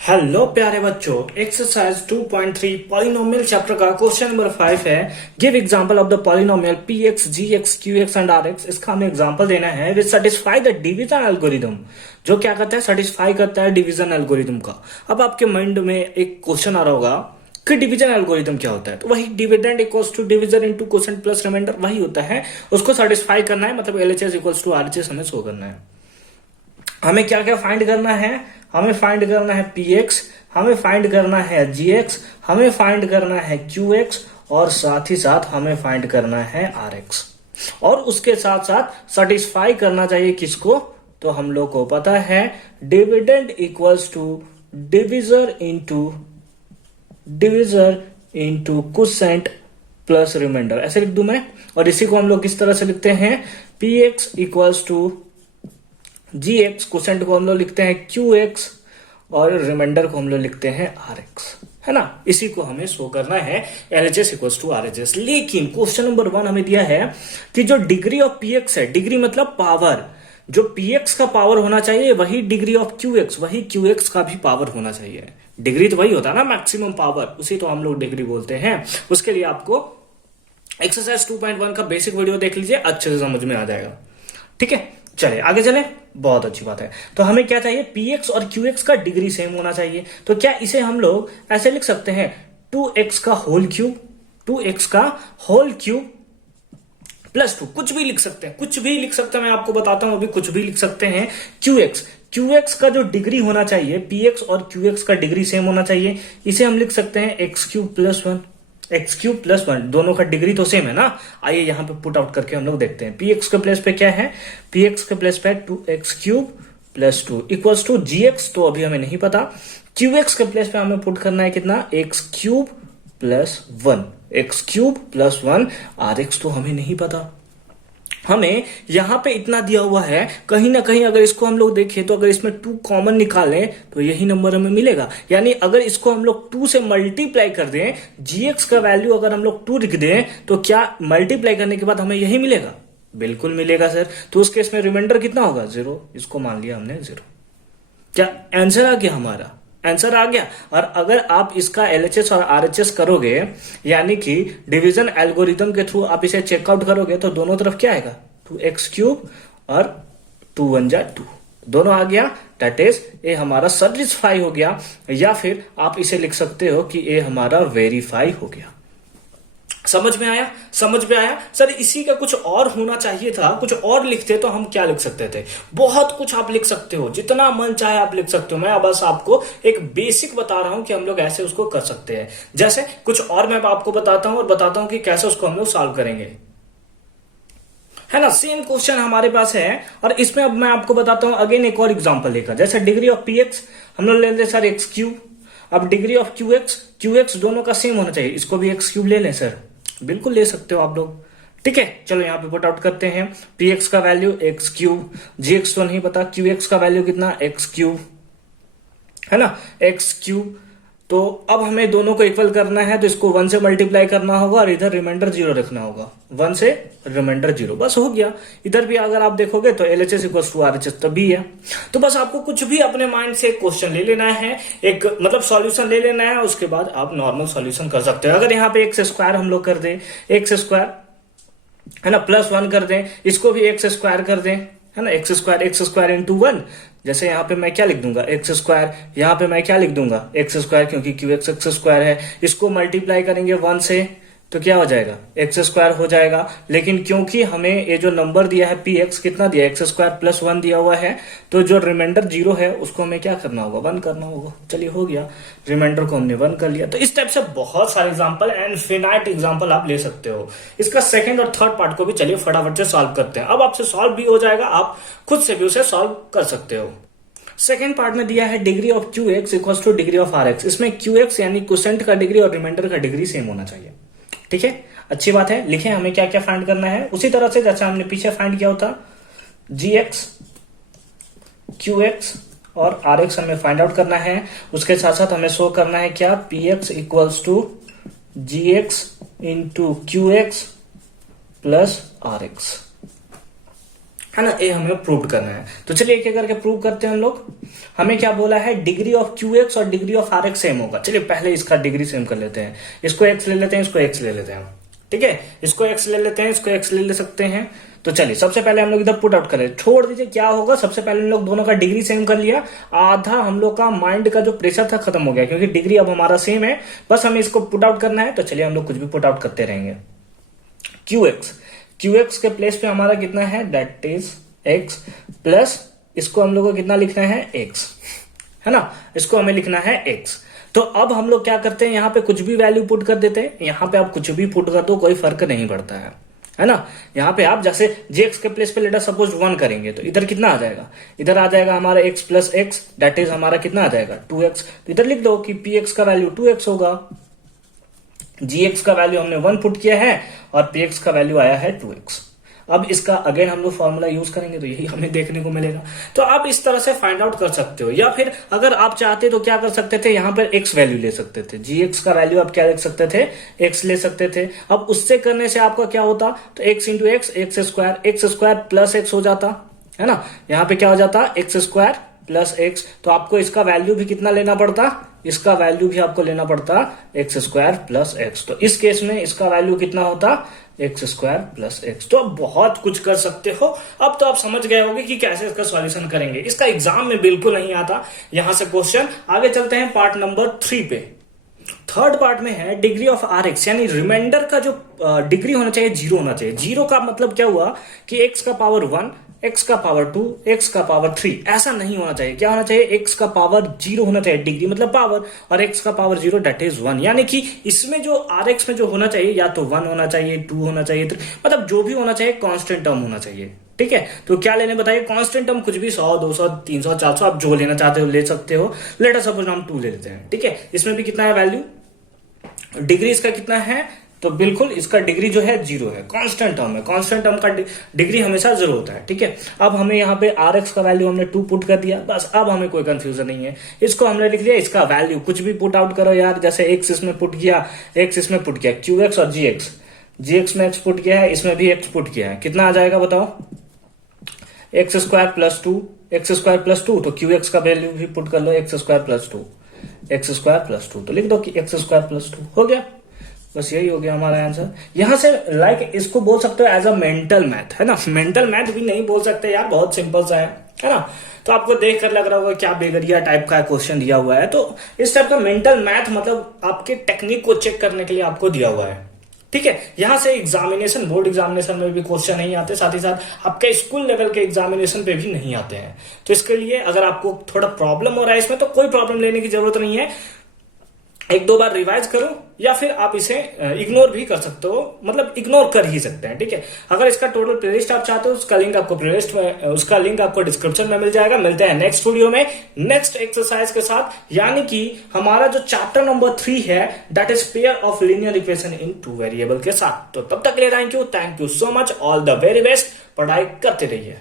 Hello प्यारे बच्चों, exercise 2.3 polynomial chapter का क्वेश्चन नंबर 5 है। Give example of the polynomial P X G X Q X and R X. इसका हमें example देना है which satisfy the division algorithm, जो क्या करता है, सेटिस्फाई करता है डिवीजन एल्गोरिथम का। अब आपके माइंड में एक क्वेश्चन आ रहा होगा कि डिवीजन एल्गोरिथम क्या होता है, तो वही dividend equals to division into quotient plus remainder वही होता है। उसको सेटिस्फाई करना है, मतलब एलएचएस इक्वल्स टू आरएचएस हमें शो करना है। हमें क्या क्या फाइंड करना है? हमें फाइंड करना है पी एक्स, हमें फाइंड करना है जी एक्स, हमें फाइंड करना है क्यू एक्स, और साथ ही साथ हमें फाइंड करना है आर एक्स। और उसके साथ साथ सेटिस्फाई करना चाहिए किसको? तो हम लोग को पता है dividend equals to divisor into quotient plus remainder, ऐसे लिख दूं मैं। और इसी को हम लोग किस तरह से लिखते हैं? P X equals to G X, quotient को हम लोग लिखते हैं क्यू एक्स, और रिमाइंडर को हम लोग लिखते हैं आर एक्स, है ना। इसी को हमें शो करना है एलएचएस इक्वल्स टू आरएचएस। लेकिन क्वेश्चन नंबर 1 हमें दिया है कि जो डिग्री ऑफ पी एक्स है, डिग्री मतलब पावर, जो पी एक्स का पावर होना चाहिए वही डिग्री ऑफ क्यू एक्स, वही क्यू एक्स का भी पावर होना चाहिए। डिग्री तो वही होता है ना, मैक्सिमम पावर, उसी तो हम लोग डिग्री बोलते हैं। उसके लिए आपको एक्सरसाइज 2.1 का बेसिक वीडियो देख लीजिए, अच्छे से समझ में आ जाएगा। ठीक है, चले आगे चले। बहुत अच्छी बात है। तो हमें क्या चाहिए? पीएक्स और क्यूएक्स का डिग्री सेम होना चाहिए। तो क्या इसे हम लोग ऐसे लिख सकते हैं 2x का होल क्यूब, 2x का होल क्यूब प्लस 2, कुछ भी लिख सकते हैं, कुछ भी लिख सकते हैं। मैं आपको बताता हूं, अभी कुछ भी लिख सकते हैं। क्यूएक्स का जो डिग्री होना चाहिए, पीएक्स और क्यूएक्स का डिग्री सेम होना चाहिए। इसे हम लिख सकते हैं x cube plus 1, X cube plus 1, दोनों का डिग्री तो सेम है ना। आइए यहां पे पुट आउट करके हम लोग देखते हैं। पी एक्स के प्लेस पे क्या है? पी एक्स के प्लेस पे 2x cube plus 2 equals to G X, तो अभी हमें नहीं पता। क्यू एक्स के प्लेस पे हमें पुट करना है कितना? X cube plus 1, X cube plus 1, R X तो हमें नहीं पता। हमें यहां पे इतना दिया हुआ है, कहीं ना कहीं अगर इसको हम लोग देखें तो अगर इसमें 2 कॉमन निकालें तो यही नंबर हमें मिलेगा। यानी अगर इसको हम लोग 2 से मल्टीप्लाई कर दें, जीएक्स का वैल्यू अगर हम लोग 2 लिख दें, तो क्या मल्टीप्लाई करने के बाद हमें यही मिलेगा? बिल्कुल मिलेगा सर। तो उस केस में रिमाइंडर कितना होगा? 0। इसको मान लिया हमने 0। क्या आंसर आ गया? हमारा आंसर आ गया। और अगर आप इसका एलएचएस और आरएचएस करोगे, यानी कि डिवीजन एल्गोरिथम के थ्रू आप इसे चेकआउट करोगे, तो दोनों तरफ क्या आएगा? 2x क्यूब और 2 1 जा 2, दोनों आ गया। दैट इज ए हमारा सेटिस्फाई हो गया, या फिर आप इसे लिख सकते हो कि ए हमारा वेरीफाई हो गया। समझ में आया? समझ में आया सर। इसी का कुछ और होना चाहिए था, कुछ और लिखते तो हम क्या लिख सकते थे? बहुत कुछ आप लिख सकते हो, जितना मन चाहे आप लिख सकते हो। मैं बस आपको एक बेसिक बता रहा हूं कि हम लोग ऐसे उसको कर सकते हैं। जैसे कुछ और मैं आपको बताता हूं और बताता हूं कि कैसे उसको हम लोग सॉल्व करेंगे, है ना। सेम क्वेश्चन हमारे पास है, और इसमें अब मैं आपको बताता हूं अगेन एक और एग्जांपल लेकर। जैसे डिग्री ऑफ पी एक्स हम लोग ले लें सर एक्स क्यूब। अब डिग्री ऑफ क्यू एक्स दोनों का सेम होना चाहिए, इसको भी एक्स क्यूब ले लें सर, बिल्कुल ले सकते हो आप लोग। ठीक है, चलो यहां पे पुट आउट करते हैं। पी एक्स का वैल्यू एक्स क्यूब, जी एक्स तो नहीं पता, क्यू एक्स का वैल्यू कितना? एक्स क्यूब, है ना, एक्स क्यूब। तो अब हमें दोनों को इक्वल करना है, तो इसको 1 से मल्टीप्लाई करना होगा और इधर रिमाइंडर 0 रखना होगा। 1 से रिमाइंडर 0, बस हो गया। इधर भी अगर आप देखोगे तो एलएचएस इक्वल्स टू आरएचएस तभी है। तो बस आपको कुछ भी अपने माइंड से एक क्वेश्चन ले लेना है, एक मतलब सॉल्यूशन ले लेना है, उसके बाद आप नॉर्मल सॉल्यूशन कर सकते हो। अगर यहाँ पे एक्स स्क्वायर हम लोग कर दें, एक्स स्क्वायर, है ना, प्लस 1 कर दें, इसको भी एक्स स्क्वायर कर दें, है ना, एक्स स्क्वायर इंटू 1। जैसे यहाँ पे मैं क्या लिख दूंगा? X square. यहाँ पे मैं क्या लिख दूंगा? एक्स स्क्वायर, क्योंकि क्यू एक्स स्क्वायर है। इसको मल्टीप्लाई करेंगे 1 से तो क्या हो जाएगा? एक्स स्क्वायर हो जाएगा। लेकिन क्योंकि हमें ये जो नंबर दिया है पी एक्स, कितना दिया? एक्स स्क्वायर प्लस 1 दिया हुआ है, तो जो रिमाइंडर 0 है उसको हमें क्या करना होगा? 1 करना होगा। चलिए हो गया, रिमाइंडर को हमने 1 कर लिया। तो इस टाइप से बहुत सारे एग्जाम्पल, इनफिनाइट एग्जाम्पल आप ले सकते हो। इसका सेकंड और थर्ड पार्ट को भी चलिए फटाफट से सॉल्व करते हैं। अब आपसे सॉल्व भी हो जाएगा, आप खुद से भी उसे सॉल्व कर सकते हो। सेकेंड पार्ट में दिया है degree of Q X equals to degree of R X. इसमें क्यू एक्स यानी क्वोशिएंट का डिग्री और रिमाइंडर का डिग्री सेम होना चाहिए। ठीक है, अच्छी बात है। लिखें हमें क्या क्या फाइंड करना है, उसी तरह से जैसे हमने पीछे फाइंड किया होता। जी एक्स, क्यू एक्स और आर एक्स हमें फाइंड आउट करना है। उसके साथ साथ हमें शो करना है क्या? P X equals to G X into Q X plus R X, है ना। ये हमें प्रूव करना है। तो चलिए एक एक करके प्रूव करते हैं हम लोग। हमें क्या बोला है, डिग्री ऑफ क्यू एक्स और degree of R X same होगा। चलिए पहले इसका डिग्री सेम कर लेते हैं, इसको एक्स ले लेते हैं, इसको एक्स ले लेते हैं, ठीक है, इसको एक्स ले लेते हैं, इसको एक्स ले सकते हैं। तो चलिए सबसे पहले हम लोग इधर पुट आउट करें, छोड़ दीजिए क्या होगा, सबसे पहले हम लोग दोनों का डिग्री सेम कर लिया, आधा हम लोग का माइंड का जो प्रेशर था खत्म हो गया, क्योंकि डिग्री अब हमारा सेम है, बस हमें इसको पुट आउट करना है। तो चलिए हम लोग कुछ भी पुट आउट करते रहेंगे। क्यू एक्स के प्लेस पे हमारा कितना है, दैट इज एक्स प्लस इसको हम लोग को कितना लिखना है, एक्स, है ना, इसको हमें लिखना है एक्स। तो अब हम लोग क्या करते हैं, यहाँ पे कुछ भी वैल्यू पुट कर देते हैं, यहाँ पे आप कुछ भी पुट कर दो, कोई फर्क नहीं पड़ता है ना। यहाँ पे आप जैसे जेएक्स के प्लेस पे लेटर सपोज 1 करेंगे तो इधर कितना आ जाएगा, इधर आ जाएगा हमारा x plus x, that is हमारा कितना आ जाएगा 2x। तो इधर लिख दो कि px का वैल्यू 2x होगा, gx का वैल्यू हमने 1 पुट किया है और px का वैल्यू आया है 2x। अब इसका अगेन हम लोग फॉर्मूला यूज करेंगे तो यही हमें देखने को मिलेगा। तो आप इस तरह से फाइंड आउट कर सकते हो, या फिर अगर आप चाहते तो क्या कर सकते थे, यहाँ पर x वैल्यू ले सकते थे, gx का वैल्यू आप क्या लिख सकते थे, x ले सकते थे। अब उससे करने से आपका क्या होता, तो x into x x square plus x हो जाता, है ना, यहाँ पे क्या हो जाता, एक्स स्क्वायर प्लस एक्स। तो आपको इसका वैल्यू भी कितना लेना पड़ता, इसका वैल्यू भी आपको लेना पड़ता एक्स स्क्वायर प्लस एक्स। तो इस केस में इसका वैल्यू कितना होता, एक्स स्क्वायर प्लस एक्स। तो आप बहुत कुछ कर सकते हो। अब तो आप समझ गए होंगे कि कैसे इसका सॉल्यूशन करेंगे, इसका एग्जाम में बिल्कुल नहीं आता यहां से क्वेश्चन। आगे चलते हैं पार्ट नंबर 3 पे। थर्ड पार्ट में है डिग्री ऑफ आर एक्स, यानी रिमाइंडर का जो डिग्री होना चाहिए 0 होना चाहिए। 0 का मतलब क्या हुआ कि x का पावर 1, x का पावर 2, x का पावर 3, ऐसा नहीं होना चाहिए। क्या होना चाहिए, x का पावर 0 होना चाहिए, डिग्री मतलब पावर, और x का पावर 0 दैट इज 1। यानी कि इसमें जो आर एक्स में जो होना चाहिए या तो 1 होना चाहिए, 2 होना चाहिए, 3, मतलब जो भी होना चाहिए कांस्टेंट टर्म होना चाहिए, ठीक है। तो क्या लेने बताइए, कांस्टेंट टर्म कुछ भी 100, 200, 300, 400 आप जो लेना चाहते हो ले सकते हो। लेट अस सपोज हम 2 ले लेते हैं, ठीक है। इसमें भी कितना है वैल्यू, डिग्री इसका कितना है, तो बिल्कुल इसका डिग्री जो है 0 है, कांस्टेंट टर्म है, कांस्टेंट टर्म का डिग्री हमेशा 0 होता है, ठीक है। अब हमें यहाँ पे आर एक्स का वैल्यू हमने 2 पुट कर दिया, बस अब हमें कोई कंफ्यूजन नहीं है। इसको हमने लिख लिया, इसका वैल्यू कुछ भी पुट आउट करो यार, जैसे एक्स इसमें पुट किया, एक्स इसमें पुट किया, क्यू एक्स और जी एक्स में एक्स पुट किया है, इसमें भी एक्स पुट किया है, कितना आ जाएगा बताओ, X square plus 2, X square plus 2, तो क्यू एक्स का वैल्यू भी पुट कर लो, X square plus 2, X square plus 2, तो लिख दो कि एक्स स्क्वायर प्लस 2 हो गया। बस यही हो गया हमारा आंसर। यहां से लाइक इसको बोल सकते हो एज अ मेंटल मैथ, है ना, मेंटल मैथ भी नहीं बोल सकते यार, बहुत सिंपल सा है ना। तो आपको देख कर लग रहा होगा क्या बेगरिया टाइप का क्वेश्चन दिया हुआ है। तो इस टाइप का मेंटल मैथ मतलब आपके टेक्निक को चेक करने के लिए आपको दिया हुआ है, ठीक है। यहां से एग्जामिनेशन, बोर्ड एग्जामिनेशन में भी क्वेश्चन नहीं आते, साथ ही साथ आपके स्कूल लेवल के एग्जामिनेशन पे भी नहीं आते हैं। तो इसके लिए अगर आपको थोड़ा प्रॉब्लम हो रहा है इसमें, तो कोई प्रॉब्लम लेने की जरूरत नहीं है, 1-2 बार रिवाइज करो, या फिर आप इसे इग्नोर भी कर सकते हो, मतलब इग्नोर कर ही सकते हैं, ठीक है। अगर इसका टोटल प्लेलिस्ट आप चाहते हो, उसका लिंक आपको प्लेलिस्ट में, उसका लिंक आपको डिस्क्रिप्शन में मिल जाएगा। मिलते हैं नेक्स्ट वीडियो में नेक्स्ट एक्सरसाइज के साथ, यानी कि हमारा जो चैप्टर नंबर 3 है that is pair of linear equation in 2 variable के साथ। तो तब तक के लिए thank you so much, all the very best, पढ़ाई करते रहिए।